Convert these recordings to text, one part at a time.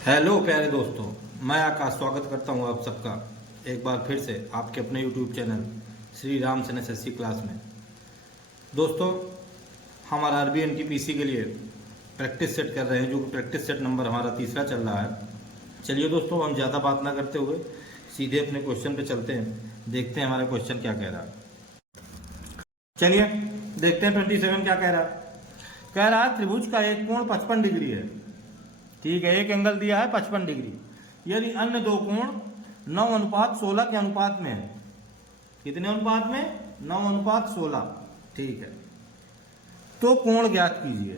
Hello प्यारे दोस्तों, मैं आकाश स्वागत करता हूं आप सबका एक बार फिर से आपके अपने यूट्यूब चैनल श्री राम सन एसएससी क्लास में। दोस्तों, हम आरआरबी एनटीपीसी के लिए प्रैक्टिस सेट कर रहे हैं, जो कि प्रैक्टिस सेट नंबर हमारा तीसरा चल रहा है। चलिए दोस्तों, हम ज़्यादा बात ना करते हुए सीधे अपने क्वेश्चन पे चलते हैं, देखते हैं हमारा क्वेश्चन क्या कह रहा है। चलिए देखते हैं 27 क्या कह रहा है। कह रहा है त्रिभुज का एक कोण 55 डिग्री है। ठीक है, एक एंगल दिया है 55 डिग्री, यदि अन्य दो कोण 9:16 के अनुपात में है। कितने अनुपात में? 9:16। ठीक है, तो कोण ज्ञात कीजिए।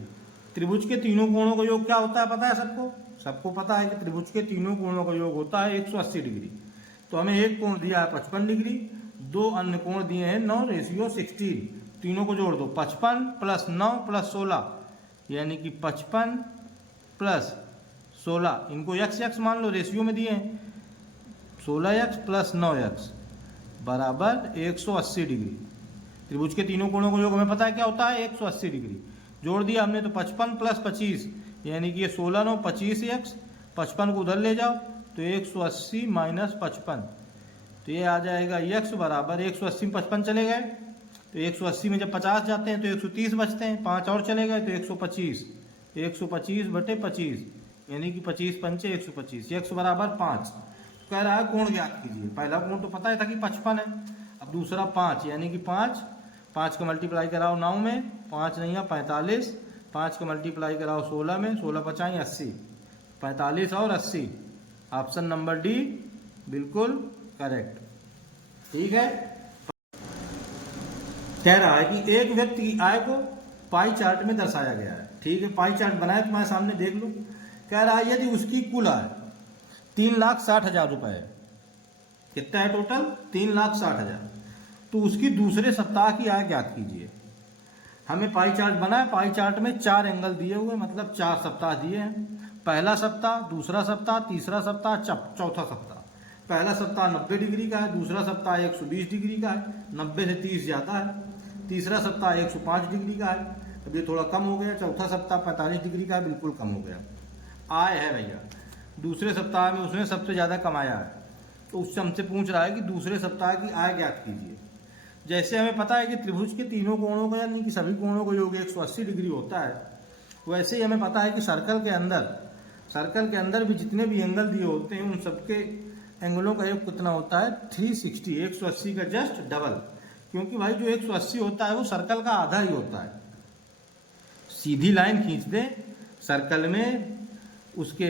त्रिभुज के तीनों कोणों का योग क्या होता है पता है सबको? सबको पता है कि त्रिभुज के तीनों कोणों का योग होता है 180 डिग्री। तो हमें एक कोण दिया है 55 डिग्री, दो अन्य कोण दिए हैं 9:16। तीनों को जोड़ दो, 55 + 9 + 16, यानी कि 55 + 16, इनको x मान लो, रेशियो में दिए हैं। 16x + 9x बराबर 180 डिग्री। त्रिभुज के तीनों कोणों का योग हमें पता है क्या होता है, 180 डिग्री। जोड़ दिया हमने तो 55 + 25, यानी कि ये 16 9 25x, 55 को उधर ले जाओ तो 180 - 55, तो ये आ जाएगा x बराबर 180 में 55 चले गए तो 180 में जब 50 जाते हैं तो 130 बचते हैं, 5 और चले गए तो 125, 125/25, यानी कि 25 पंचे 125, x बराबर 5। कह रहा है कोण ज्ञात कीजिए। पहला कोण तो पता है था कि 55 है, अब दूसरा 5, यानी कि 5 का मल्टीप्लाई कराओ 9 में, 5 नहीं है 45, 5 का मल्टीप्लाई कराओ 16 में, 16 5 80, 45 और 80। ऑप्शन नंबर डी बिल्कुल करेक्ट। ठीक है, कह रहा है कि एक व्यक्ति की आय को पाई चार्ट में दर्शाया गया है। ठीक है, पाई चार्ट बनाया तुम्हारे सामने, देख लो। कह रहा है यदि उसकी कुल आय 3,60,000 रुपए है। कितना है टोटल? 3,60,000। तो उसकी दूसरे सप्ताह की आय ज्ञात कीजिए। हमें पाई चार्ट बनाया, पाई चार्ट में 4 एंगल दिए हुए, मतलब 4 सप्ताह दिए हैं। पहला सप्ताह, दूसरा सप्ताह, तीसरा सप्ताह, चौथा सप्ताह। पहला सप्ताह 90 डिग्री का है, दूसरा सप्ताह 120 डिग्री का है, 90 से 30 ज्यादा है। तीसरा सप्ताह 105 डिग्री का है, अब ये थोड़ा कम हो गया। चौथा सप्ताह 45 डिग्री का है, बिल्कुल कम हो गया। आय है भैया, दूसरे सप्ताह में उसने सबसे ज्यादा कमाया है, तो उससे हमसे पूछ रहा है कि दूसरे सप्ताह की आय ज्ञात कीजिए। जैसे हमें पता है कि त्रिभुज के तीनों कोणों का, यानी कि सभी कोणों का योग 180 डिग्री होता है, वैसे ही हमें पता है कि सर्कल के अंदर भी जितने भी एंगल दिए होते हैं, उन सबके एंगलों का योग कितना होता है? 360, 180 का जस्ट डबल। क्योंकि भाई जो 180 होता है वो सर्कल का आधा ही होता है। सीधी लाइन खींच दे सर्कल में, उसके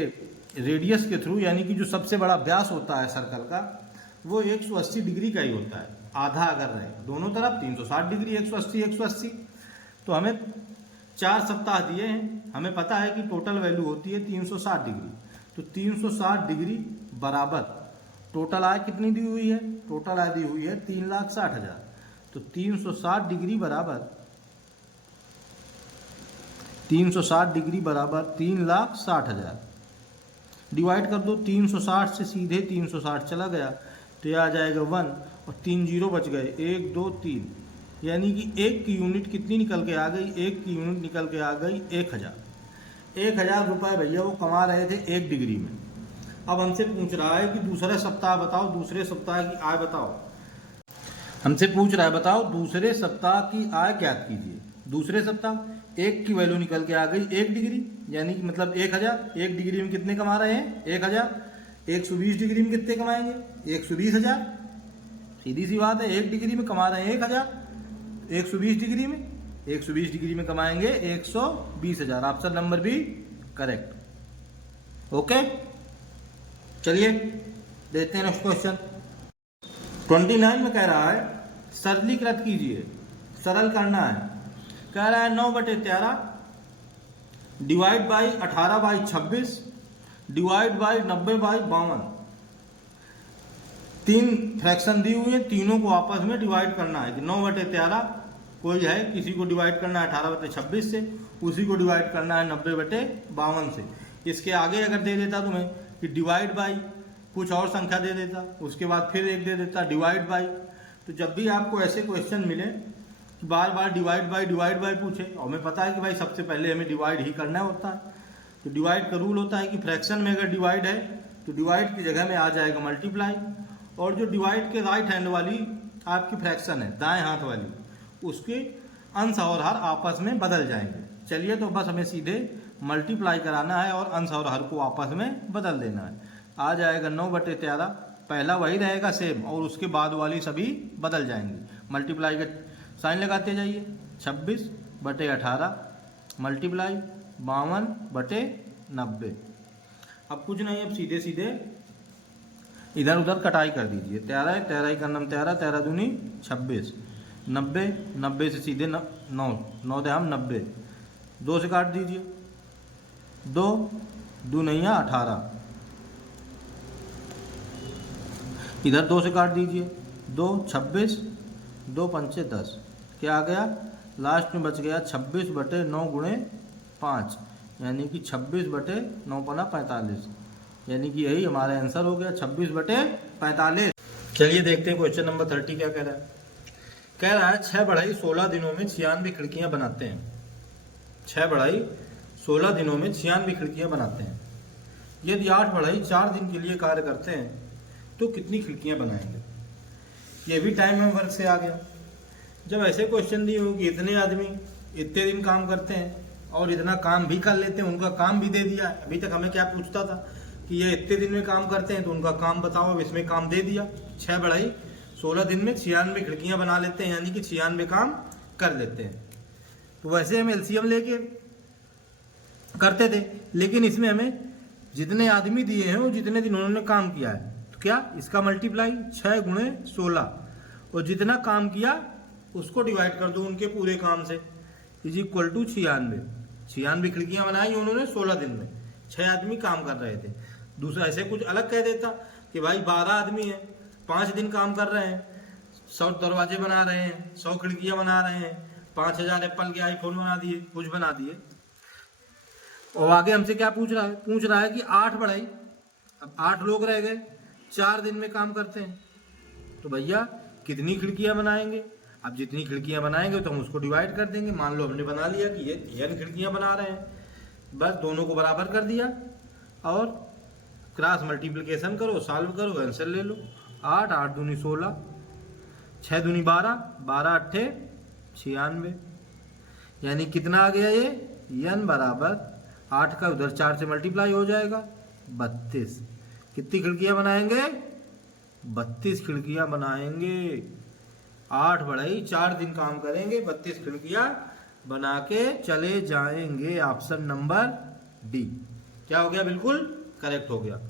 रेडियस के थ्रू, यानी कि जो सबसे बड़ा व्यास होता है सर्कल का, वो 180 डिग्री का ही होता है। आधा अगर रहे दोनों तरफ 360 डिग्री, 180 180। तो हमें 4 सप्ताह दिए हैं, हमें पता है कि टोटल वैल्यू होती है 360 डिग्री। तो 360 डिग्री बराबर टोटल आय कितनी दी हुई है? टोटल आय दी हुई है 3,60,000। तो 360 डिग्री बराबर 3,60,000 डिवाइड कर दो। 360 से सीधे 360 चला गया तो यह आ जाएगा 1, और 3 जीरो बच गए, 1 2 3, यानी कि 1 की यूनिट कितनी निकल के आ गई? 1 की यूनिट निकल के आ गई 1,000 रुपए भैया वो कमा रहे थे 1 डिग्री में। अब हमसे पूछ रहा है कि दूसरा सप्ताह बताओ, दूसरे सप्ताह की आय बताओ। हमसे पूछ रहा है बताओ दूसरे सप्ताह की आय ज्ञात कीजिए। दूसरे सप्ताह 1 की वैल्यू निकल के आ गई 1 डिग्री, यानी कि मतलब 1,000। 1 डिग्री में कितने कमा रहे हैं? 1,000। 120 डिग्री में कितने कमाएंगे? 120,000। सीधी सी बात है, 1 डिग्री में कमा रहे हैं 1,000, 120 डिग्री में कमाएंगे 120,000। Option number B correct. Okay, चलिए देखते हैं नेक्स्ट क्वेश्चन। 29 में कह रहा है सरलीकृत कीजिए, सरल करना है। कह रहा है 9/13 divide by 18/26 divide by 90/52। 3 fraction दी हुई है, तीनों को आपस में डिवाइड करना है। कि 9/13 कोई है, किसी को डिवाइड करना है 18/26 से, उसी को डिवाइड करना है 90/52 से। इसके आगे अगर दे देता तुम्हें कि डिवाइड बाई कुछ और संख्या दे देता, उसके बाद फिर एक दे देता डिवाइड बाई। तो जब भी आपको ऐसे क्वेश्चन मिले बार बार डिवाइड बाई पूछे, और हमें पता है कि भाई सबसे पहले हमें डिवाइड ही करना होता है, तो डिवाइड का रूल होता है कि फ्रैक्शन में अगर डिवाइड है तो डिवाइड की जगह में आ जाएगा मल्टीप्लाई, और जो डिवाइड के राइट हैंड वाली आपकी फ्रैक्शन है, दाएं हाथ वाली, उसके अंश और हर आपस में बदल जाएंगे। चलिए, तो बस हमें सीधे मल्टीप्लाई कराना है और अंश और हर को आपस में बदल देना है। आ जाएगा 9/13, पहला वही रहेगा सेम, और उसके बाद वाली सभी बदल जाएंगी। मल्टीप्लाई का साइन लगाते जाइए। 26/18 मल्टीप्लाई 52/90। अब कुछ नहीं, अब सीधे सीधे इधर उधर कटाई कर दीजिए। 13 13 का नाम 13, 13 दूनी 26, 90 90 से सीधे 9 9 दे हम 90, 2 से काट दीजिए, 2 2 नैया 18, इधर 2 से काट दीजिए, 2 26, 2 पंचे 10, क्या आ गया लास्ट में बच गया 26/9 गुणे 5, यानी कि 26/9 पना 45, यानी कि यही हमारा आंसर हो गया 26/45। चलिए देखते हैं क्वेश्चन नंबर 30 क्या कह रहा है। कह रहा है 6 बढ़ाई 16 दिनों में 96 खिड़कियां बनाते हैं। 6 बढ़ाई 16 दिनों में 96 खिड़कियां बनाते हैं। यदि 8 बढ़ाई 4 दिन के लिए कार्य करते हैं तो कितनी खिड़कियां बनाएंगे। ये भी टाइम वर्क से आ गया। जब ऐसे क्वेश्चन दिए हो कि इतने आदमी इतने दिन काम करते हैं और इतना काम भी कर लेते हैं, उनका काम भी दे दिया। अभी तक हमें क्या पूछता था कि ये इतने दिन में काम करते हैं तो उनका काम बताओ, अब इसमें काम दे दिया। 6 बढ़ाई 16 दिन में 96 खिड़कियां बना लेते हैं, यानी कि 96 काम कर लेते हैं। तो वैसे हम एलसीएम लेके करते थे, लेकिन इसमें हमें जितने आदमी दिए हैं वो जितने दिन उन्होंने काम किया है, तो क्या इसका मल्टीप्लाई 6 गुणे 16, और जितना काम किया उसको डिवाइड कर दो उनके पूरे काम से, इज इक्वल टू 96। 96 खिड़कियां बनाई उन्होंने 16 दिन में, 6 आदमी काम कर रहे थे। दूसरा ऐसे कुछ अलग कह देता कि भाई 12 आदमी हैं, 5 दिन काम कर रहे हैं, 100 दरवाजे बना रहे हैं, 100 खिड़कियां बना रहे हैं, 5000 एप्पल के आईफोन बना दिए, कुछ बना दिए। और आगे हमसे क्या पूछ रहा है कि 8 बढ़ाई, अब 8 लोग रह गए, 4 दिन में काम करते हैं, तो भैया कितनी खिड़कियां बनाएंगे। अब जितनी खिड़कियां बनाएंगे तो हम उसको डिवाइड कर देंगे। मान लो हमने बना लिया कि ये n खिड़कियां बना रहे हैं, बस दोनों को बराबर कर दिया और क्रॉस मल्टीप्लिकेशन करो, सॉल्व करो, आंसर ले लो। 8 8 दूनी 16, 6 दूनी 12, 12 8 96, यानी कितना आ गया ये n बराबर 8 का उधर 4 से मल्टीप्लाई हो जाएगा 32। कितनी खिड़कियां बनाएंगे, 32 खिड़कियां बनाएंगे। 8 बढ़ाई 4 दिन काम करेंगे, 32 खिड़कियां बना के चले जाएंगे। ऑप्शन नंबर डी क्या हो गया, बिल्कुल करेक्ट हो गया।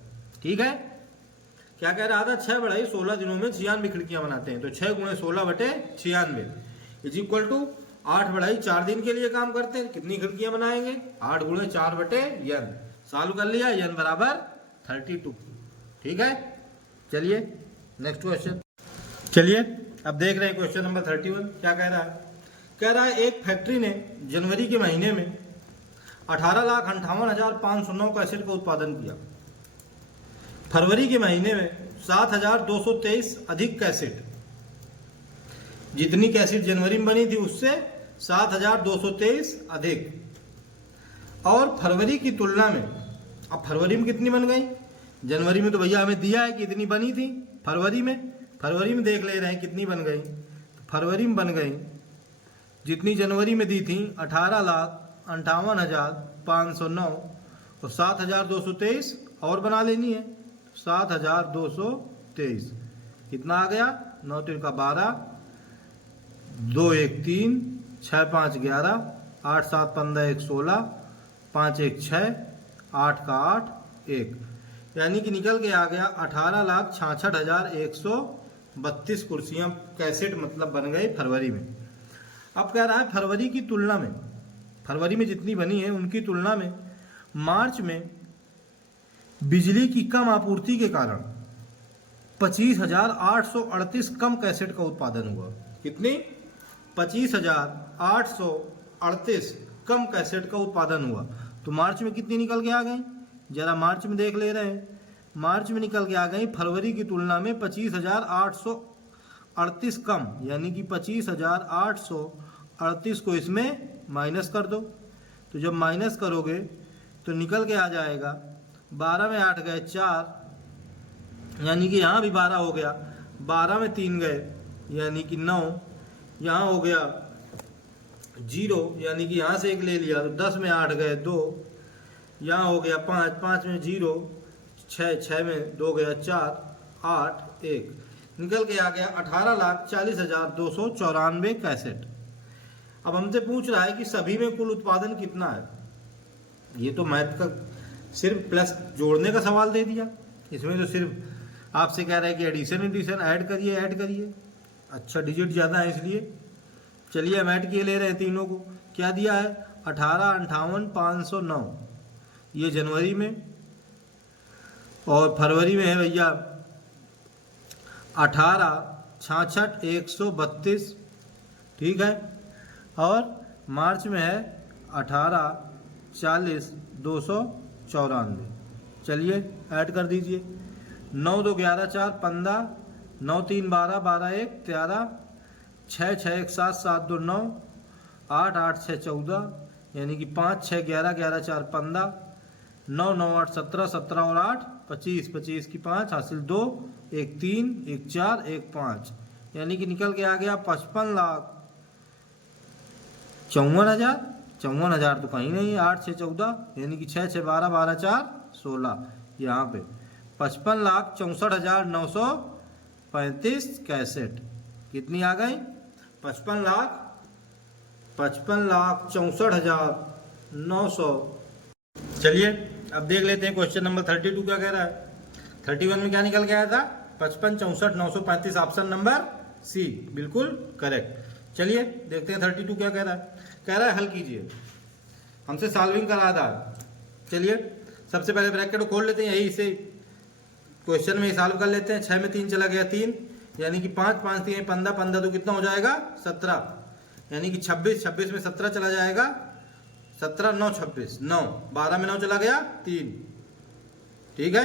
ठीक है, क्या कह रहा था, 6 बढ़ाई 16 दिनों में 96 खिड़कियां बनाते हैं, तो 6 गुणे 16/96 इज इक्वल टू 8 बढ़ाई 4 दिन के लिए काम करते हैं, कितनी खिड़कियां बनाएंगे, 8 गुणे 4/n। सॉल्व कर लिया, n बराबर 32। ठीक है, चलिए नेक्स्ट क्वेश्चन। चलिए अब देख रहे हैं क्वेश्चन नंबर 31 क्या कह रहा है। कह रहा है एक फैक्ट्री ने जनवरी के महीने में 18,58,509 कैसेट का उत्पादन किया। फरवरी के महीने में 7,223 अधिक कैसेट, जितनी कैसेट जनवरी में बनी थी उससे 7,223 अधिक। और फरवरी की तुलना में, अब फरवरी में कितनी बन गई, जनवरी में तो भैया हमें दिया है कि इतनी बनी थी, फरवरी में देख ले रहे हैं कितनी बन गई। तो फरवरी में बन गई जितनी जनवरी में दी थी 18,58,509, और 7,223 और बना लेनी है, 7,223 कितना आ गया, 9 3 का 12, 2 1 3, 6 5 11, 8 7 15 1 16, 5 1 6, 8 का 8 1, यानी कि निकल के आ गया 18,66,132 कुर्सियां कैसेट मतलब बन गई फरवरी में। अब कह रहा है फरवरी की तुलना में, फरवरी में जितनी बनी है उनकी तुलना में मार्च में बिजली की कम आपूर्ति के कारण 25,838 कम कैसेट का उत्पादन हुआ। कितनी, 25,838 कम कैसेट का उत्पादन हुआ। तो मार्च में कितनी निकल के आ गई, जरा मार्च में देख ले रहे हैं। मार्च में निकल के आ गई फरवरी की तुलना में 25,838 कम, यानी कि 25,838 को इसमें माइनस कर दो। तो जब माइनस करोगे तो निकल के आ जाएगा 12 में 8 गए 4, यानी कि यहाँ भी 12 हो गया। 12 में 3 गए यानी कि 9, यहाँ हो गया 0, यानी कि यहाँ से एक ले लिया तो 10 में 8 गए 2, यहाँ हो गया 5, 5 में 0, 6, 6 में 2 गया 4, 8, 1, निकल के आ गया 18,40,294 कैसेट। अब हमसे पूछ रहा है कि सभी में कुल उत्पादन कितना है। ये तो मैथ का सिर्फ प्लस जोड़ने का सवाल दे दिया, इसमें तो सिर्फ आपसे कह रहा है कि एडिशन ऐड करिए। अच्छा डिजिट ज़्यादा है इसलिए चलिए हम ऐड किए ले रहे हैं तीनों को। क्या दिया है 18,58,509, ये जनवरी में, और फरवरी में है भैया 18,66,132, ठीक है, और मार्च में है 18,40,294। चलिए ऐड कर दीजिए। 9 2 11 4 15, 9 3 12 12 1 13, 6 6 1 7 7 2 9, 8 8 6 14, यानी कि 5 6 11 11 4 15, 9 9 8 17 17 और 8 25, 25 की 5 हासिल 2, 1 3 1 4 1 5, यानी कि निकल के आ गया 55,54,000 तो कहीं नहीं है, 8 6 14, यानी कि 6 6 12 12 4 16, यहाँ पे 55,64,935 कैसेट कितनी आ गई 55,64,900। चलिए अब देख लेते हैं क्वेश्चन नंबर 32 क्या कह रहा है। 31 में क्या निकल के आया था 55,64,935, ऑप्शन नंबर सी बिल्कुल करेक्ट। चलिए देखते हैं 32 क्या कह रहा है। कह रहा है हल कीजिए, हमसे सॉल्विंग करा था। चलिए सबसे पहले ब्रैकेट को खोल लेते हैं, यही से क्वेश्चन में ही सॉल्व कर लेते हैं। 6 में 3 चला गया 3, यानी कि 5 5 3 15, 15 तो कितना हो जाएगा 17, यानी कि 26, 26 में 17 चला जाएगा, 17 9 26 9, 12 में 9 चला गया 3, ठीक है।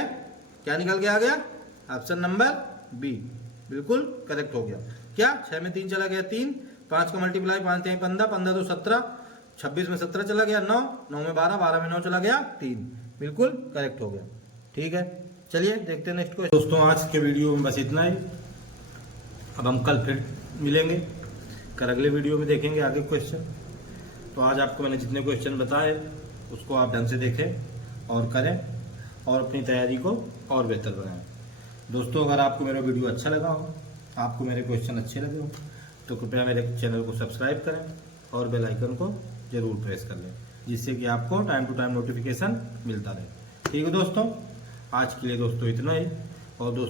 क्या निकल के आ गया ऑप्शन नंबर बी बिल्कुल करेक्ट हो गया। क्या 6 में 3 चला गया 3, 5 का मल्टीप्लाई 5 3 15, 15 तो 17, 26 में 17 चला गया 9, 9 में 12, 12 में 9 चला गया 3, बिल्कुल करेक्ट हो गया, ठीक है। चलिए देखते हैं नेक्स्ट क्वेश्चन। दोस्तों आज के वीडियो में बस इतना ही, अब हम कल फिर मिलेंगे, कल अगले वीडियो में देखेंगे आगे क्वेश्चन। तो आज आपको मैंने जितने क्वेश्चन बताए उसको आप ढंग से देखें और करें और अपनी तैयारी को और बेहतर बनाएं। दोस्तों अगर आपको मेरा वीडियो अच्छा लगा हो, आपको मेरे क्वेश्चन अच्छे लगे हो, तो कृपया मेरे चैनल को सब्सक्राइब करें और बेल आइकन को जरूर प्रेस कर लें, जिससे कि आपको टाइम टू टाइम नोटिफिकेशन मिलता रहे। ठीक है दोस्तों, आज के लिए दोस्तों इतना ही। और दोस्तों